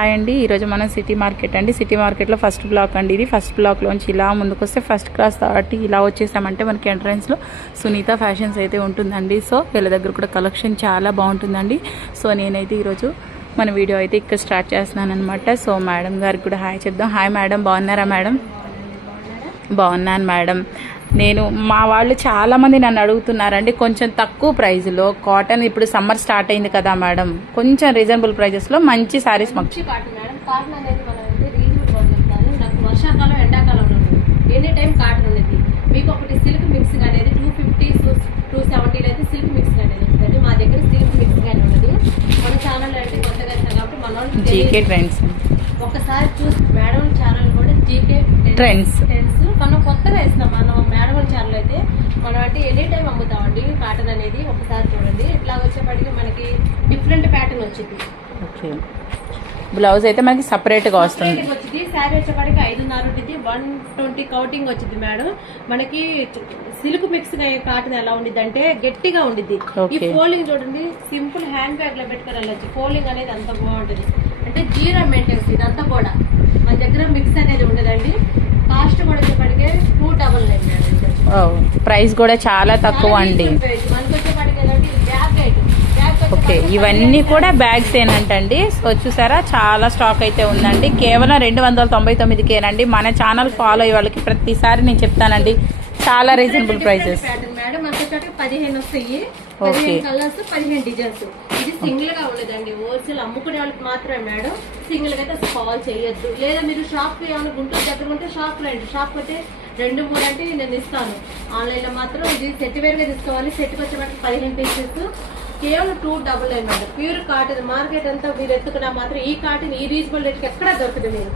Hi అండి. ఈరోజు మనం సిటీ మార్కెట్ అండి. సిటీ మార్కెట్లో ఫస్ట్ బ్లాక్ అండి. ఇది ఫస్ట్ బ్లాక్లోంచి ఇలా ముందుకు వస్తే ఫస్ట్ క్రాస్ దాటి ఇలా వచ్చేసామంటే మనకి ఎంట్రన్స్లో సునీత ఫ్యాషన్స్ అయితే ఉంటుందండి. సో వీళ్ళ దగ్గర కూడా కలెక్షన్ చాలా బాగుంటుందండి. సో నేనైతే ఈరోజు మన వీడియో అయితే ఇక్కడ స్టార్ట్ చేస్తున్నాను అనమాట. సో మేడం గారికి కూడా హాయ్ చెప్దాం. హాయ్ మేడం, బాగున్నారా మేడం? బాగున్నాను మేడం. మా వాళ్ళు చాలామంది నన్ను అడుగుతున్నారండి కొంచెం తక్కువ ప్రైస్లో కాటన్, ఇప్పుడు సమ్మర్ స్టార్ట్ అయింది కదా మేడం, కొంచెం రీజనబుల్ ప్రైజెస్లో మంచి శారీస్ మాకు కాటన్ అనేది మనం అయితే రీజనబుల్ చెప్తాను. నాకు వర్షాకాలం ఎండాకాలంలో ఎనీ టైం కాటన్ అనేది మీకు ఒకటి సిల్క్ మిక్సింగ్ అనేది 250 270 అయితే సిల్క్ మిక్సింగ్ అనేది ఉంటుంది. మా దగ్గర సిల్క్ మిక్సింగ్ అనేది ఉండదు. మన ఛానల్ అంటే కొత్తగా ఇస్తాం కాబట్టి మన జీకే ట్రెండ్స్ ఒకసారి చూసి మేడం ఛానల్ కూడా జీకే ట్రెండ్స్ మనం కొత్తగా ఇస్తాం. మనం మేడం ఛానల్ అయితే మనం అంటే ఎనీ టైం అమ్ముతామండి కాటన్ అనేది. ఒకసారి చూడండి ఇట్లా వచ్చేప్పటికి మనకి డిఫరెంట్ ప్యాటర్న్ వచ్చింది. ఓకే, బ్లౌజ్ అయితే మనకి సపరేట్గా వస్తుంది. వచ్చింది శారీ వచ్చేప్పటికి 5.5 ఉంటుంది. 120 కౌటింగ్ వచ్చింది మేడం. మనకి సిల్క్ మిక్స్ కాటన్ ఎలా ఉండిద్ది అంటే గట్టిగా ఉండిద్ది. ఈ ఫోల్డింగ్ చూడండి, సింపుల్ హ్యాండ్ బ్యాగ్ లో పెట్టుకుని వెళ్ళచ్చు. ఫోల్డింగ్ అనేది అంత బాగుంటుంది. అంటే జీరో మెయింటెన్స్ ఇదంతా కూడా మన దగ్గర మిక్స్ అనేది ఉండదండి. కాస్ట్ కూడా వచ్చేప్పటికే 299 మేడం. ప్రైస్ కూడా చాలా తక్కువ అండి. మనకి వచ్చేప్పటికి బ్యాగ్ రేట్. ఓకే, ఇవన్నీ కూడా బ్యాగ్స్ ఏనంటండి. సో చూసారా చాలా స్టాక్ అయితే ఉందండి. కేవలం 299కేనండి. మన ఛానల్ ఫాలో అయ్యే వాళ్ళకి ప్రతిసారి నేను చెప్తానండి చాలా రీజనబుల్ ప్రైజెస్. మేడం మనకి 15 వస్తాయి. 15 కలర్స్, 15 డిజైన్స్. ఇది సింగిల్ గా ఉండదండి. హోల్సేల్ అమ్ముకునే వాళ్ళకి మాత్రమే మేడం. సింగిల్ గా అయితే కాల్ చేయొద్దు. లేదా మీరు షాప్ కి ఏమైనా గుంటూరు దగ్గర ఉంటే షాప్ రండి. షాప్ అయితే 2-3 అంటే నేను ఇస్తాను. ఆన్లైన్ లో మాత్రం ఇది సెట్ వేరుగా తీసుకోవాలి. సెట్ కి వచ్చే 15 పీసెస్ కేవలం 299 మేడం. Pure cotton. మార్కెట్ అంతా మీరు ఎత్తుకున్నా మాత్రం ఈ కాటన్ ఈ రీజనబుల్ రేట్ ఎక్కడా దొరకదు. మీరు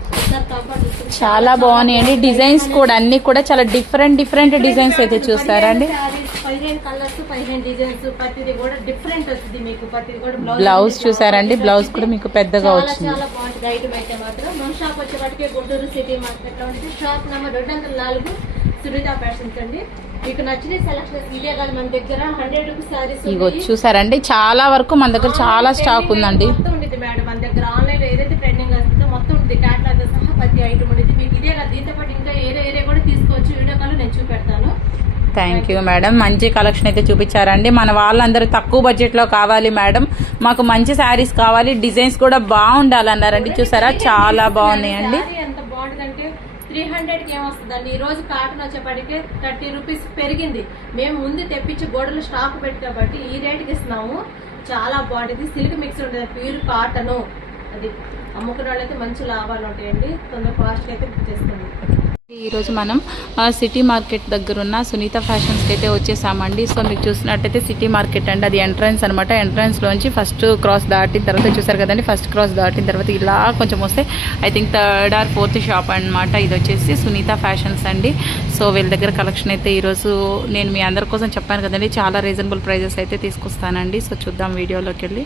చాలా బాగున్నాయండి. డిజైన్స్ కూడా అన్ని కూడా చాలా డిఫరెంట్ డిజైన్స్ అయితే చూస్తారండి. 15 కలర్స్, 15 డిజైన్స్, ప్రతిది కూడా డిఫరెంట్ వస్తుంది మీకు. ప్రతిది కూడా బ్లౌజ్ చూసారండి. బ్లౌజ్ కూడా మీకు పెద్దగా వచ్చింది. చాలా బాగుంటుంది ఐటమ్ అయితే మాత్రం. మన షాప్ వచ్చేప్పటికే గుంటూరు సిటీ మార్కెట్ లో ఉంటుంది. షాప్ నెంబర్ 204 సునీత ఫ్యాషన్స్ అండి. మీకు నచ్చిన సెలక్షన్ ఇదే కాదు, మన దగ్గర 100 సారీస్ ఇగో చూసారండి. చాలా వరకు మన దగ్గర చాలా స్టాక్ ఉందండి. మొత్తం ఉంది మేడం మన దగ్గర. ఆన్లైన్ లో ఏదైతే ట్రెండింగ్ వస్తుందో మొత్తం ఉంది. క్యాట్లాగ్ తో సహా ప్రతి ఐటమ్ ఉంది మీకు. ఇదే కాదు, దీంతో పాటు ఇంకా ఏరియా కూడా తీసుకోవచ్చు. వీడియో కాల్ నేను చూపెడతాను. Thank you madam. మంచి కలెక్షన్ అయితే చూపించారండి. మన వాళ్ళందరూ తక్కువ బడ్జెట్ లో కావాలి మేడం, మాకు మంచి శారీస్ కావాలి, డిజైన్స్ కూడా బాగుండాలన్నారండి. చూసారా చాలా బాగున్నాయండి. ఎంత బాగుంటుందంటే 300కి ఏమొస్తుందండి. ఈ రోజు కాటన్ వచ్చేప్పటికే 30 రూపీస్ పెరిగింది. మేము ముందు తెప్పించి గోడలు స్టాక్ పెట్టి కాబట్టి ఈ రేటుకి ఇస్తున్నాము. చాలా బాగుంటుంది. సిల్క్ మిక్స్ ఉంటుంది. Pure cotton. అది అమ్ముకునే వాళ్ళైతే మంచి లాభాలు ఉంటాయండి. తొందర కాస్ట్ అయితే బుక్ చేసుకోండి. ఈరోజు మనం సిటీ మార్కెట్ దగ్గర ఉన్న సునీత ఫ్యాషన్స్కి అయితే వచ్చేసామండి. సో మీకు చూసినట్టయితే సిటీ మార్కెట్ అండి, అది ఎంట్రన్స్ అనమాట. ఎంట్రన్స్లోంచి ఫస్ట్ క్రాస్ దాటిన తర్వాత చూసారు కదండి. ఫస్ట్ క్రాస్ దాటిన తర్వాత ఇలా కొంచెం వస్తే I think 3rd or 4th shop అనమాట. ఇది వచ్చేసి సునీత ఫ్యాషన్స్ అండి. సో వీళ్ళ దగ్గర కలెక్షన్ అయితే ఈరోజు నేను మీ అందరి కోసం చెప్పాను కదండి, చాలా రీజనబుల్ ప్రైజెస్ అయితే తీసుకొస్తానండి. సో చూద్దాం వీడియోలోకి వెళ్ళి.